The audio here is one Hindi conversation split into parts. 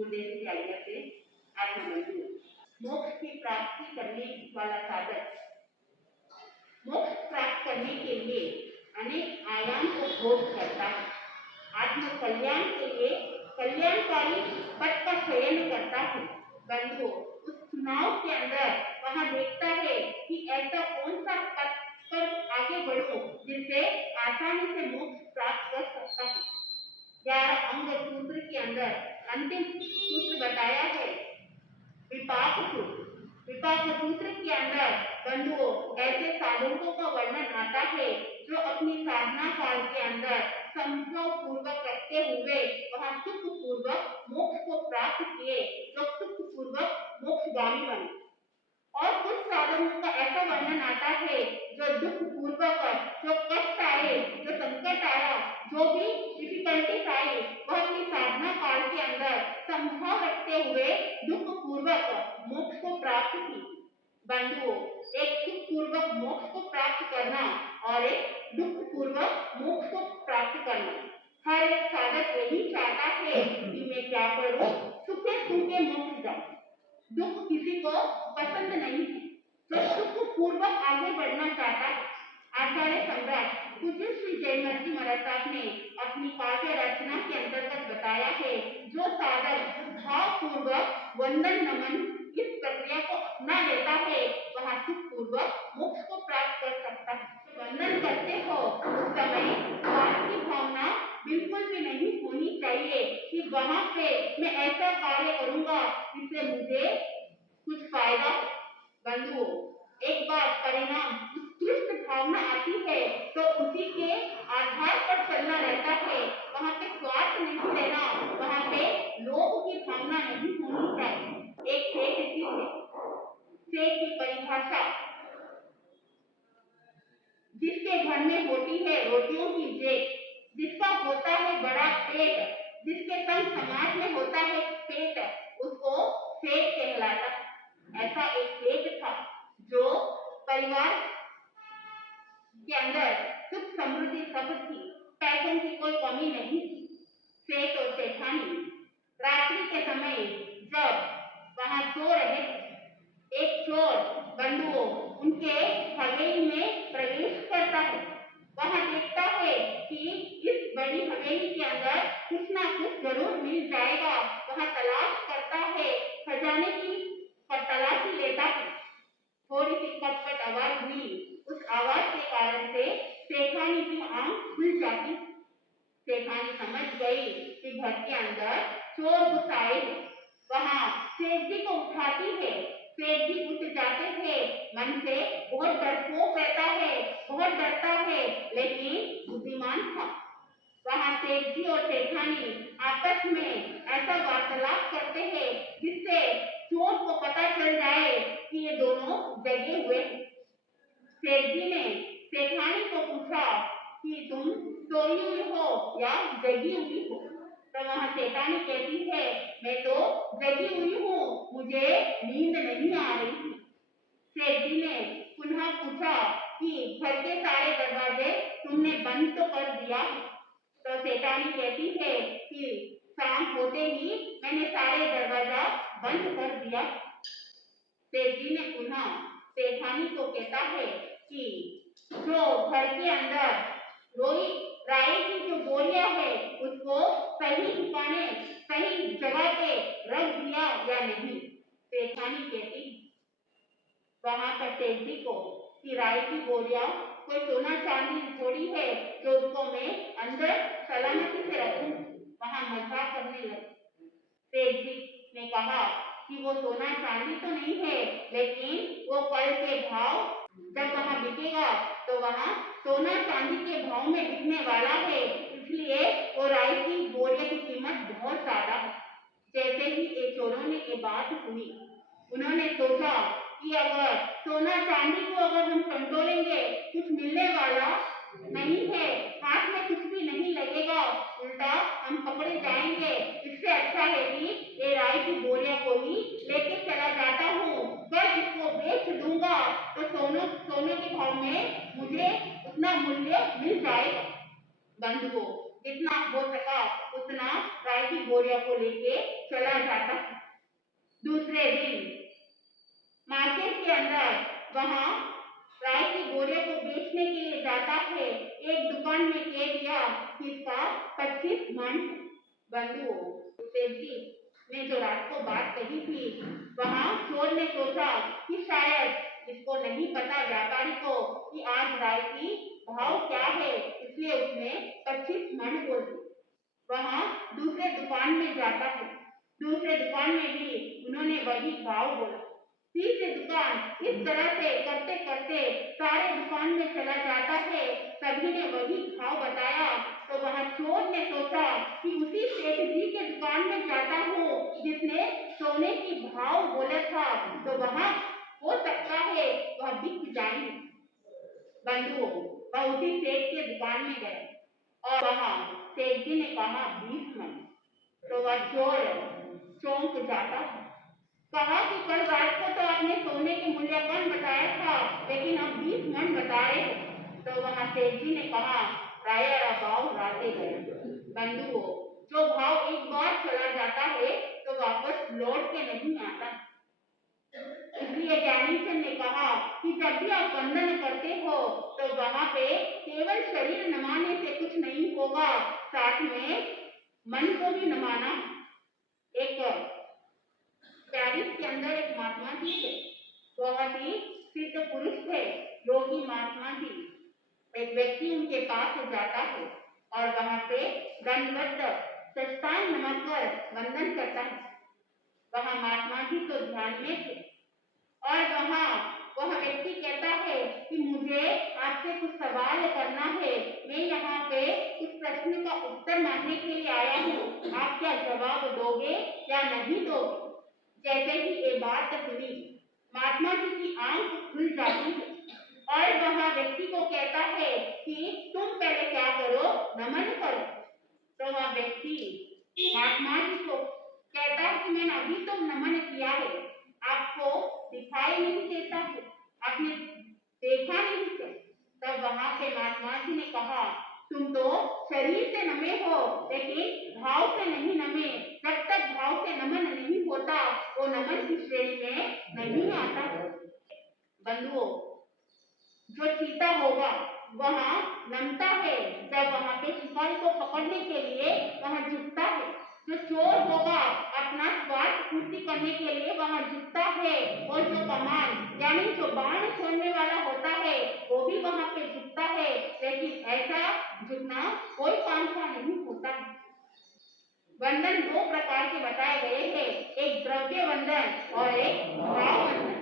गुरुदेव की आज्ञा से आत्मबंधु मोक्ष की प्राप्ति करने वाला साधक मोक्ष प्राप्त करने के लिए अनेक आयाम को भोग करता है। आत्म कल्याण के लिए कल्याणकारी पद का चयन करता है। बंधुओं, उस चुनाव के अंदर वह देखता है कि ऐसा कौन सा पद पर आगे बढ़ूं जिससे आसानी से मोक्ष प्राप्त कर सकता है। 11 अंग सूत्र के अंदर अंतिम सूत्र बताया है विपाक सूत्र। विपाक सूत्र के अंदर बंधुओं ऐसे साधकों का वर्णन आता है जो अपनी साधना काल के अंदर संभव पूर्वक रखते हुए वह सुख पूर्वक मोक्ष को प्राप्त किए, जो सुख पूर्वक मोक्षगामी बने। और कुछ साधकों का ऐसा वर्णन आता है जो दुख पूर्वक, जो कष्ट आए, जो संकट आया, जो भी डिफिकल्टीज आई, वह अपनी साधना काल के अंदर संभव रखते हुए दुख पूर्वक मोक्ष को प्राप्त की। बंधुओं, एक सुख पूर्वक मोक्ष को प्राप्त करना और एक दुख पूर्वक मोक्ष को प्राप्त करना, हर एक साधक यही चाहता है कि मैं क्या करूं, सुखे सुखे मोक्ष जाऊं। दुख किसी को पसंद नहीं है, जो सुख पूर्वक आगे बढ़ना चाहता है। आचार्य सम्राट पूज्य श्री जयमती महाराज साहब ने अपनी काव्य रचना के अंतर्गत बताया है, जो साधक भाव पूर्वक वंदन नमन इस प्रक्रिया को अपना लेता है वह सुख पूर्वक मोक्ष को प्राप्त कर सकता है। वंदन करते हो उस समय स्वार्थ की भावना बिल्कुल भी नहीं होनी चाहिए कि वहां पे मैं ऐसा कार्य करूंगा जिससे मुझे कुछ फायदा हो। बंधुओं, एक बार परिणाम उत्कृष्ट भावना आती है तो उसी के आधार पर चलना रहता है। वहां पे स्वार्थ नहीं रहना, वहां पे लोभ की भावना नहीं होनी चाहिए। एक सेठ की है, सेठ की परिभाषा जिसके घर में होती है रोटियों की जेब, जिसका होता है बड़ा पेट, जिसके संग समाज में होता है पेट, उसको सेठ कहलाता है। ऐसा एक सेठ था जो परिवार के अंदर सुख समृद्धि सब थी, पैसों की कोई कमी नहीं थी। सेठ और सेठानी रात्रि के समय जब वहां सो रहे थे, एक चोर बंधुओं उनके हवेली में प्रवेश करता है। वहां देखता है कि इस बड़ी हवेली के अंदर कुछ ना कुछ जरूर मिल जाएगा। वह तलाश करता है, खजाने की तलाशी लेता है। थोड़ी सी खटखट आवाज हुई, उस आवाज के कारण से सेठानी की आंख खुल जाती। सेठानी समझ गई कि घर के अंदर चोर घुस आए। वहां सेठ जी को उठाती है। सेठ जी उठ जाते थे, मन से बहुत डरपोक रहता है, बहुत डरता है, लेकिन बुद्धिमान था। वहां सेठ जी और सेठानी आपस में ऐसा वार्तालाप करते हैं जिससे चोर को पता चल जाए कि ये दोनों जगे हुए हैं। सेठ जी ने सेठानी को पूछा कि तुम सोई हुई हो या जगी हुई हो? तो वहां सेठानी कहती है मैं तो जगी हुई हूँ, मुझे नींद नहीं आ रही। सेठ जी ने पुनः पूछा कि घर के सारे दरवाजे तुमने बंद तो कर दिया? तो सेठानी कहती है कि शाम होते ही मैंने सारे दरवाजा बंद कर दिया। सेठ जी ने पुनः सेठानी को कहता है कि जो घर के अंदर राई की जो बोरिया है उसको सही ठिकाने सही जगह पे रख दिया या नहीं? सेठानी कहती वहां पर सेठ जी को कि राई की बोरिया कोई सोना चांदी थोड़ी है जो उसको मैं अंदर सलामती से रखूं। वहां मजाक करने लगे। सेठ जी ने कहा कि वो सोना चांदी तो नहीं है, लेकिन वो कल के भाव जब वहां बिकेगा तो वहां सोना चांदी के भाव में बिकने वाला है, इसलिए वो राई की बोरिया की कीमत बहुत ज्यादा है। जैसे ही ये चोरों ने ये बात सुनी, उन्होंने सोचा कि अगर सोना चांदी को अगर हम टंटोलेंगे कुछ मिलने वाला नहीं है, हाथ में कुछ भी नहीं लगेगा, उल्टा हम पकड़े जाएंगे। इससे अच्छा है कि ये राई की बोरिया को ही लेके चला जाता हूँ, बस इसको बेच दूंगा तो सोने के भाव में मुझे उतना मूल्य मिल जाएगा। बंधुओं, जितना हो सका उतना राय की बोरियों को लेके चला जाता है। दूसरे दिन मार्केट के अंदर वहां राय की बोरियों को बेचने के लिए जाता है। एक दुकान में कह दिया कि इसका 25 मन। बंधु सेठ जी ने जो रात को बात कही थी, वहां चोर ने सोचा कि शायद इसको नहीं पता व्यापारी को कि आज राय की भाव क्या है, इसलिए उसने 25 मन बोल दी। वहां दूसरे दुकान में जाता है। दूसरे दुकान में भी उन्होंने वही भाव बोला। तीसरी दुकान इस तरह से करते करते सारे दुकान में चला जाता है। सभी ने वही भाव बताया। तो वह चोर ने सोचा कि उसी सेठ जी के दुकान में जाता हूँ जिसने सोने की भाव बोला था, तो वहां हो सकता है वह बिक जाएंगे। बंधुओं, वह उसी सेठ के दुकान में गए और वहां सेठ जी ने कहा 20 मन। तो वह चोर चौंक जाता है। कहा कि कल रात को तो आपने सोने के मूल्यांकन बताया था, लेकिन अब 20 मन बता रहे हो। तो वहां सेठ जी ने कहा राया भाव राते गए। बंधुओं, जो भाव एक बार चला जाता है तो वापस लौट के नहीं आता। इसलिए ज्ञानीचंद ने कहा कि जब भी आप वंदन करते हो तो वहां पे केवल शरीर नमाने से कुछ नहीं होगा, साथ में मन को भी नमाना। एक पेरिस के अंदर एक महात्मा जी थे, बहुत ही सिद्ध पुरुष थे, योगी महात्मा जी। एक व्यक्ति उनके पास जाता है और वहां पे दंडवत सस्तान नमस्कार वंदन करता है। वहां महात्मा जी तो ध्यान में थे और वहां वह व्यक्ति कहता है कि मुझे आपसे कुछ सवाल करना है, मैं यहाँ पे इस प्रश्न का उत्तर मांगने के लिए आया हूँ, आप क्या जवाब दोगे या नहीं दोगे? जैसे ही ये बात सुनी, महात्मा जी की आंख खुल जाती है और वह व्यक्ति को कहता है कि तुम पहले क्या करो, नमन करो। तो वह व्यक्ति महात्मा जी को कहता है कि मैंने अभी तो नमन किया है, आपको दिखाई नहीं देता है, आपने देखा नहीं है। तब वहां से महात्मा जी ने कहा तुम तो शरीर से नमे हो, लेकिन भाव से नहीं नमे। जब तक भाव से नमन नहीं होता वो नमन की श्रेणी में नहीं आता। बंधुओं, जो चीता होगा वह नमता है, जब वहां पे शिकार को पकड़ने के लिए वह झुकता है। जो चोर होगा अपना स्वार्थ पूर्ति करने के लिए वहां झुकता है, और जो कमान यानी जो बाण छोड़ने वाला होता है वो भी वहां पे झुकता है, लेकिन ऐसा झुकना कोई काम का नहीं होता। वंदन दो प्रकार के बताए गए हैं, एक द्रव्य वंदन और एक भाव वंदन।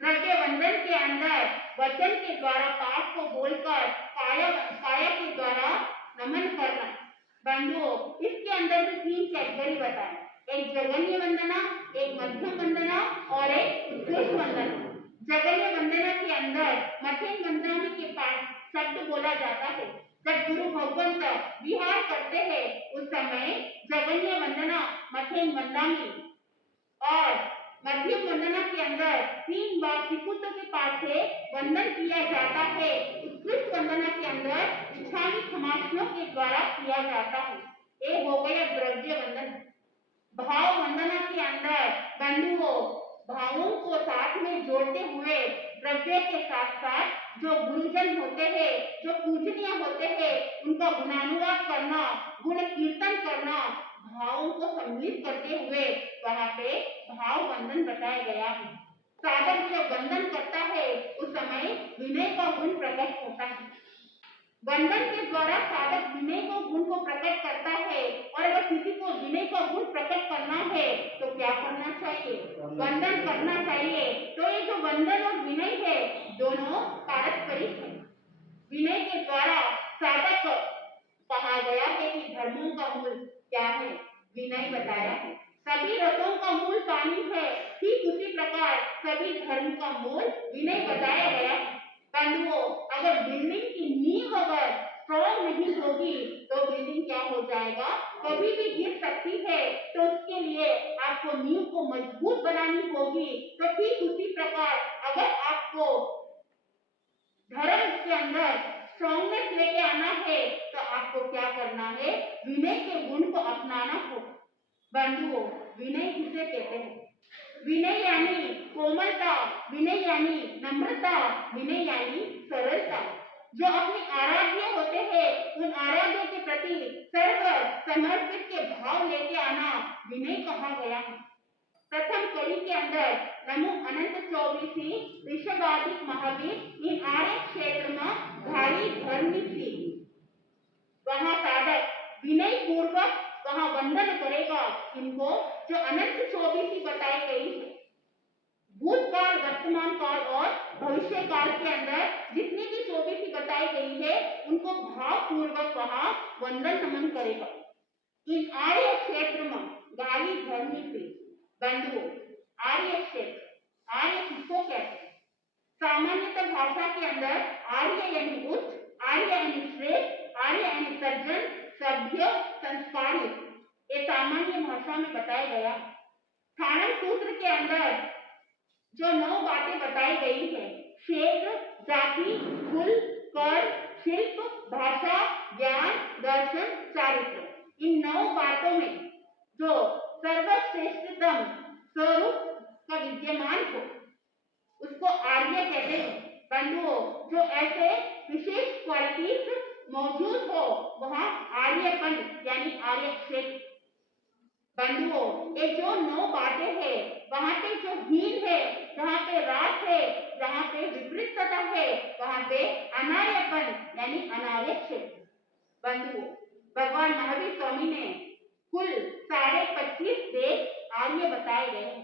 द्रव्य वंदन के अंदर वचन के द्वारा पाठ को बोलकर काया के द्वारा नमन करना। बंधुओं, इसके अंदर भी 3 कैटेगरी बताए, एक जगन्य वंदना, एक मध्यम वंदना और एक उत्कृष्ट वंदना। जगन्य वंदना के अंदर मध्यम वंदना के पाठ शब्द बोला जाता है। जब गुरु भगवंत विहार करते हैं उस समय जगन्य वंदना, मध्यम वंदना और मध्यम वंदना के अंदर 3 बार त्रिपुत्र के पाठ से वंदन किया जाता है। उत्कृष्ट वंदना के अंदर इच्छामी समासनों के द्वारा किया जाता है। ये हो गया द्रव्य वंदन। भाव वंदना के अंदर बंधुओं भावों को साथ में जोड़ते हुए द्रव्य के साथ साथ जो गुरुजन होते हैं, जो पूजनीय होते हैं, उनका गुणानुवाद करना, गुण कीर्तन करना, भावों को सम्मिलित करते हुए वहां पे भाव वंदन बताया गया है। साधक जब वंदन करता है उस समय विनय का गुण प्रकट होता है। वंदन के द्वारा साधक विनय को गुण को प्रकट करता है, और अगर किसी को विनय का गुण प्रकट करना है तो क्या करना चाहिए? वंदन करना चाहिए। तो ये जो वंदन और विनय है दोनों पारस्परिक है। विनय के द्वारा साधक कहा गया है कि धर्मों का मूल क्या है? विनय बताया है। सभी रसों का मूल पानी है, ठीक उसी प्रकार सभी धर्म का मूल विनय बताया गया है। बंधुओं, अगर बिल्डिंग की नींव अगर स्ट्रॉन्ग नहीं होगी तो बिल्डिंग क्या हो जाएगा? कभी भी गिर सकती है। तो उसके लिए आपको नींव को मजबूत बनानी होगी। तो ठीक उसी प्रकार अगर आपको धर्म के अंदर स्ट्रॉन्गनेस लेके आना है तो आपको क्या करना है, विनय के गुण को अपनाना होगा। बंधुओं, विनय किसे कहते हैं? विनय यानी कोमलता, विनय यानी नम्रता, विनय यानी सरलता। जो अपने आराध्य होते हैं उन आराध्य के प्रति सर्व समर्पित के भाव लेके आना विनय कहा गया है। प्रथम कड़ी के अंदर नमो अनंत 24 ऋषभादिक महावीर इन आर्य क्षेत्र में भारी धर्म थी। वहां साधक विनय पूर्वक वहां वंदन करेगा इनको, जो अनंत 24 बताई गई है। भूतकाल, वर्तमान काल और भविष्य काल के अंदर जितनी भी 24 बताई गई है उनको भाव पूर्वक वहां वंदन नमन करेगा। इन आर्य क्षेत्र में गाली धर्मी थी। बंधुओं, आर्य क्षेत्र, आर्य किसको कहते हैं? सामान्यतः भाषा के अंदर आर्य यानी उच्च, आर्य यानी श्रेष्ठ, आर्य यानी सज्जन, सभ्य, संस्कारित, ये सामान्य भाषा में बताया गया। थानम सूत्र के अंदर जो 9 बातें बताई गई है, क्षेत्र, जाति, कुल, कर, शिल्प, भाषा, ज्ञान, दर्शन, चारित्र, इन 9 बातों में जो सर्वश्रेष्ठतम स्वरूप का विद्यमान हो उसको आर्य कहते हैं। बंधुओं, जो ऐसे विशेष क्वालिटीज मौजूद हो वहां आर्यपन यानी आर्य क्षेत्र। बंधुओं, ये जो 9 बातें हैं वहां पे जो हीन है, जहाँ पे रात है, जहाँ पे विपरीत सतह है, वहां पे अनार्यपन यानी अनार्य क्षेत्र। बंधुओं, भगवान महावीर स्वामी ने कुल 25.5 देश आर्य बताए गए हैं।